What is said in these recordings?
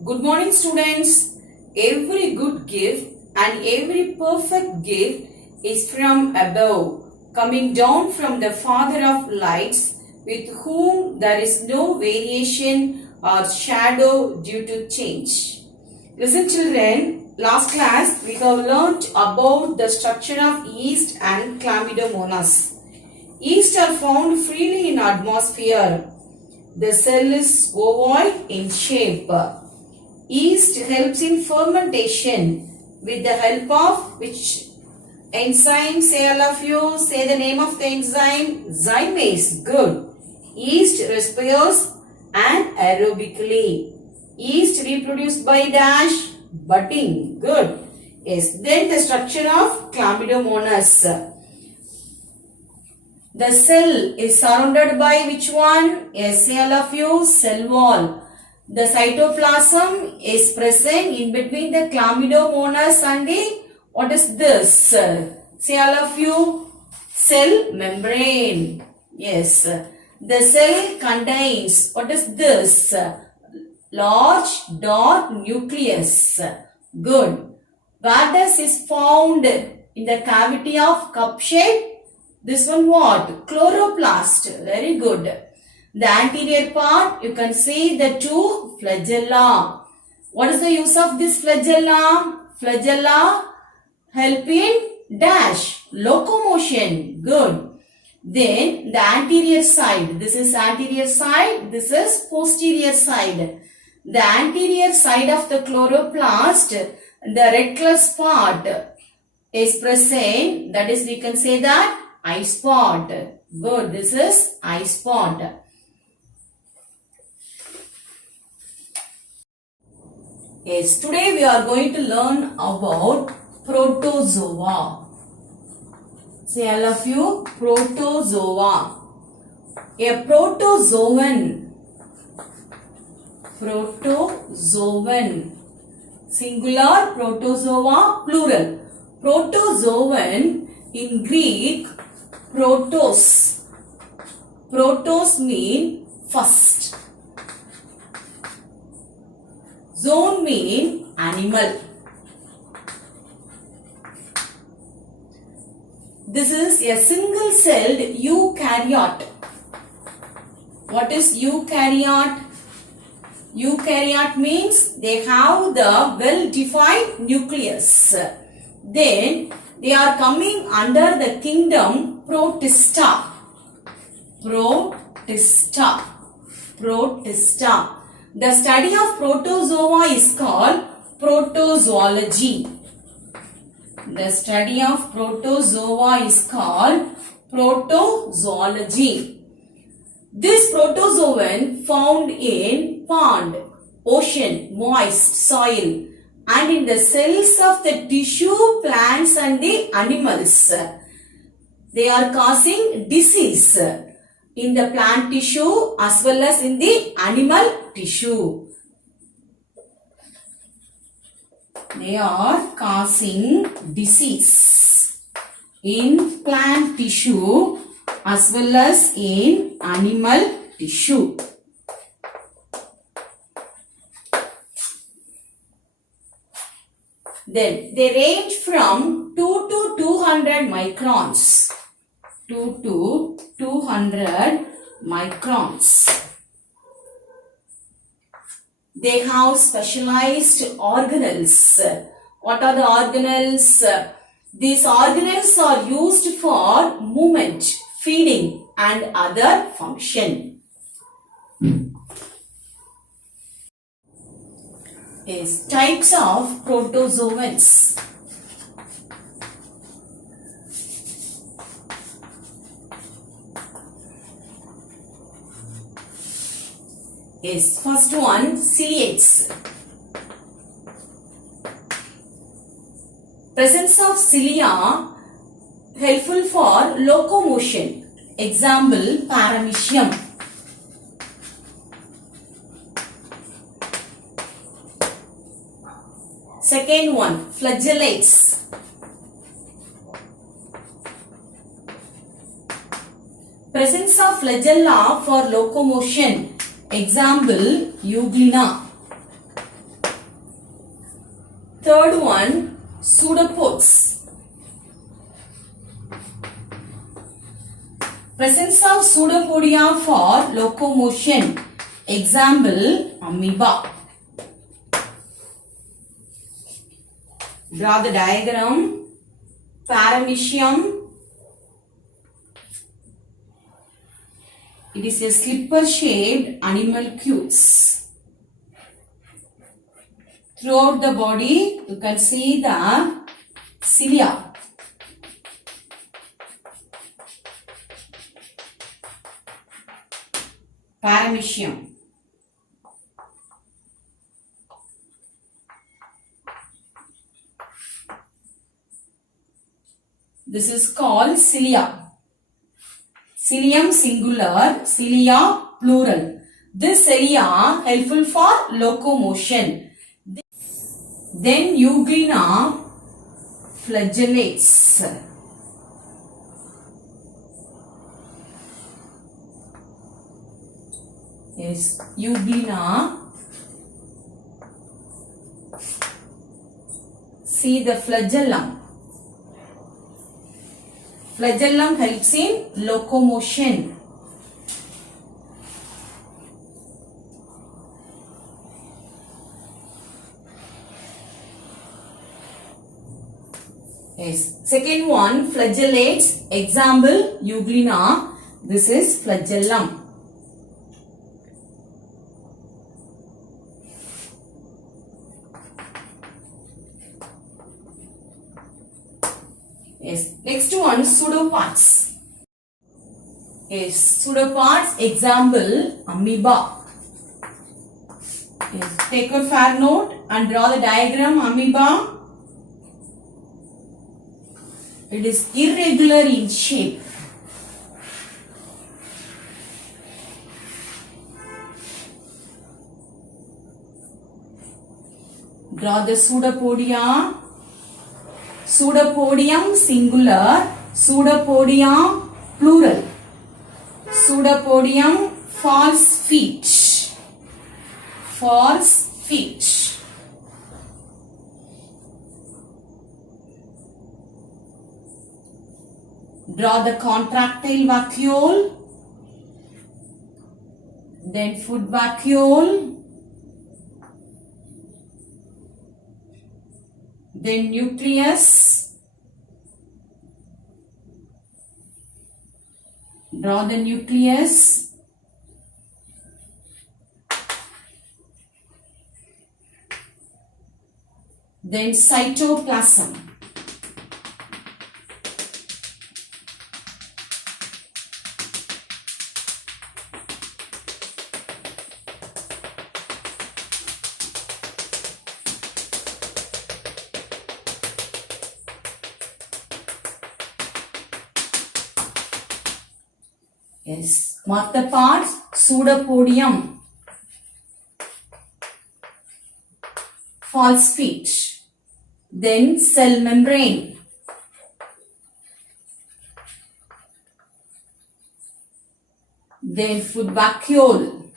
Good morning, students. Every good gift and every perfect gift is from above, coming down from the Father of lights, with whom there is no variation or shadow due to change. Listen, children. Last class we have learnt about the structure of yeast and chlamydomonas. Yeast are found freely in atmosphere. The cell is ovoid in shape. Yeast helps in fermentation with the help of which enzyme? Say, all of you, say the name of the enzyme. Zymase. Good. Yeast respires anaerobically. Yeast reproduced by dash? Budding. Good. Yes. Then the structure of chlamydomonas. The cell is surrounded by which one? Yes, say all of you, cell wall. The cytoplasm is present in between the chlamydomonas and the, what is this? Say all of you, cell membrane. Yes. The cell contains, what is this? Large dark nucleus. Good. Where this is found? In the cavity of cup shape? This one what? Chloroplast. Very good. The anterior part, you can see the two flagella. What is the use of this flagella? Flagella help in dash, locomotion. Good. Then the anterior side. This is anterior side. This is posterior side. The anterior side of the chloroplast, the reckless part is present. That is, we can say that eye spot. Good. This is eye spot. Yes. Today we are going to learn about protozoa. Say all of you, protozoa. A protozoan. Protozoan. Singular, protozoa, plural. Protozoan in Greek, protos. Protos mean first. Zoon mean animal. This is a single celled eukaryote. What is eukaryote? Eukaryote means they have the well-defined nucleus. Then they are coming under the kingdom Protista. Protista. Protista. The study of protozoa is called protozoology. The study of protozoa is called protozoology. This protozoan found in pond, ocean, moist soil, and in the cells of the tissue, plants and the animals. They are causing disease in the plant tissue as well as in the animal tissue. They are causing disease in plant tissue as well as in animal tissue. Then they range from 2 to 200 microns. 2 to 200 microns. They have specialized organelles. What are the organelles? These organelles are used for movement, feeding and other function. Yes, types of protozoans. Yes, first one, ciliates. Presence of cilia helpful for locomotion. Example, paramecium. Second one, flagellates. Presence of flagella for locomotion. Example, Euglena. third one, pseudopods. Presence of pseudopodia for locomotion. Example, amoeba. Draw the diagram. Paramecium. It is a slipper-shaped animalcule. Throughout the body, you can see the cilia. Paramecium. This is called cilia. Cilium singular, cilia plural. This cilia helpful for locomotion. Then Euglena flagellates. Yes, Euglena. See the flagellum. Flagellum helps in locomotion. Yes. Second one, flagellates. Example, Euglena. This is flagellum. Yes. Next one, pseudopods. Yes. Pseudopods. Example, amoeba. Yes. Take a fair note and draw the diagram. Amoeba. It is irregular in shape. Draw the pseudopodia. Pseudopodium singular, pseudopodia plural. Pseudopodium false feet. False feet. Draw the contractile vacuole. Then foot vacuole. Then nucleus. Draw the nucleus. Then cytoplasm. Yes, mark the parts. Pseudopodium, false feet, then cell membrane, then foot vacuole,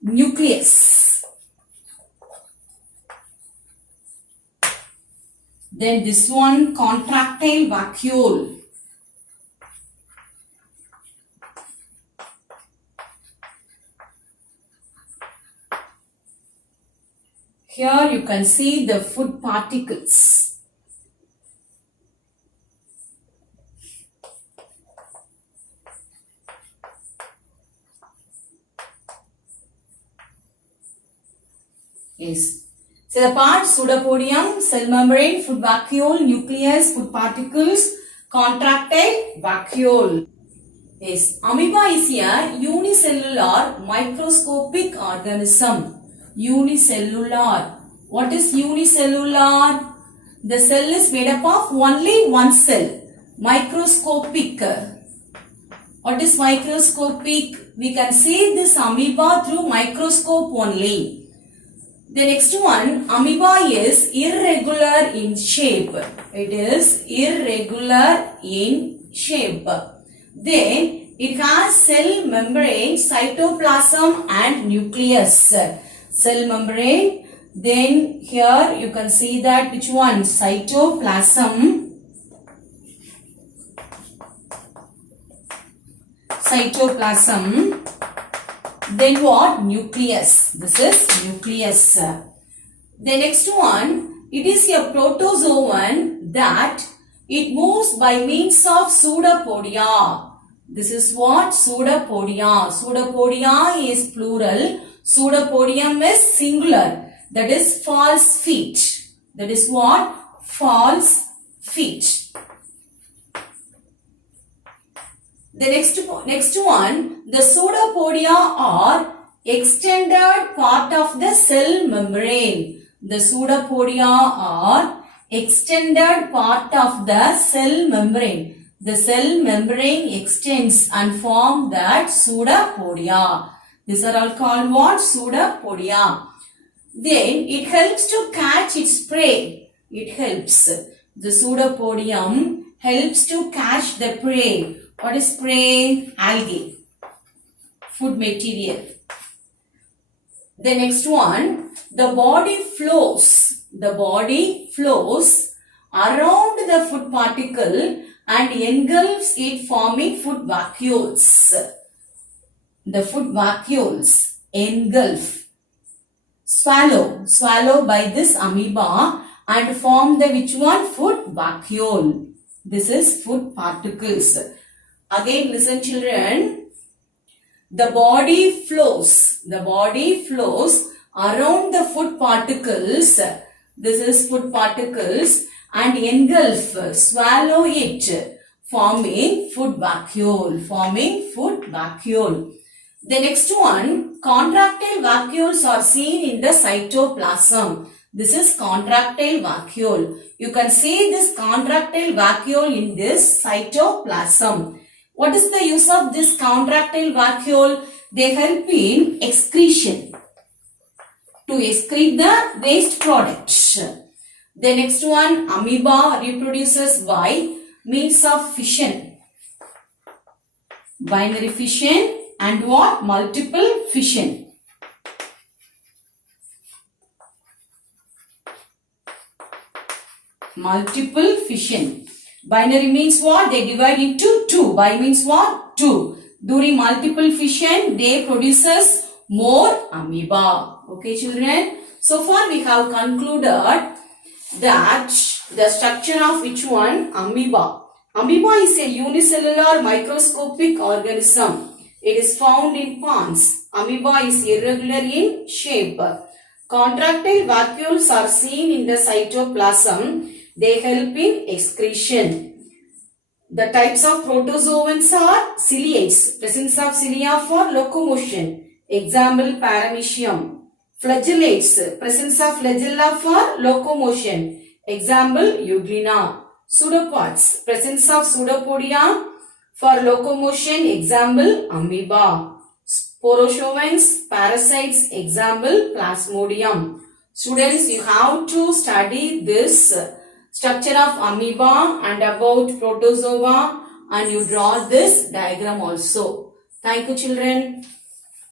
nucleus. Then this one, contractile vacuole. Here you can see the food particles. Yes. So the parts: pseudopodium, cell membrane, food vacuole, nucleus, food particles, contractile vacuole. Yes, amoeba is a unicellular microscopic organism. Unicellular. What is unicellular? The cell is made up of only one cell. Microscopic. What is microscopic? We can see this amoeba through microscope only. The next one, amoeba is irregular in shape. It is irregular in shape. Then It has cell membrane, cytoplasm and nucleus. Cell membrane. Then here you can see that which one? Cytoplasm. Cytoplasm. Then what? Nucleus. This is nucleus. The next one, it is a protozoan that it moves by means of pseudopodia. This is what? Pseudopodia. Pseudopodia is plural. Pseudopodium is singular. That is false feet. That is what? False feet. The next one, the pseudopodia are extended part of the cell membrane. The pseudopodia are extended part of the cell membrane. The cell membrane extends and form that pseudopodia. These are all called what? Pseudopodia. Then it helps to catch its prey. It helps. The pseudopodium helps to catch the prey. What is prey? Algae. Food material. The next one, the body flows. The body flows around the food particle and engulfs it, forming food vacuoles. The food vacuoles engulf. Swallow by this amoeba and form the which one? Food vacuole. This is food particles. Again listen children. The body flows. The body flows around the food particles. This is food particles and engulf, swallow it, forming food vacuole. Forming food vacuole. The next one, contractile vacuoles are seen in the cytoplasm. This is contractile vacuole. You can see this contractile vacuole in this cytoplasm. What is the use of this contractile vacuole? They help in excretion, to excrete the waste products. The next one, amoeba reproduces by means of fission. Binary fission and what? Multiple fission. Multiple fission. Binary means what? They divide into two. Bi means what? Two. During multiple fission, they produces more amoeba. Okay, children. So far, we have concluded that the structure of which one? Amoeba. Amoeba is a unicellular microscopic organism. It is found in ponds. Amoeba is irregular in shape. Contractile vacuoles are seen in the cytoplasm. They help in excretion. The types of protozoans are ciliates. Presence of cilia for locomotion. Example, paramecium. Flagellates. Presence of flagella for locomotion. Example, euglena. Pseudopods. Presence of pseudopodia for locomotion. Example, amoeba. Sporozoans, parasites. Example, plasmodium. Students, you have to study this structure of amoeba and about protozoa, and you draw this diagram also. Thank you, children.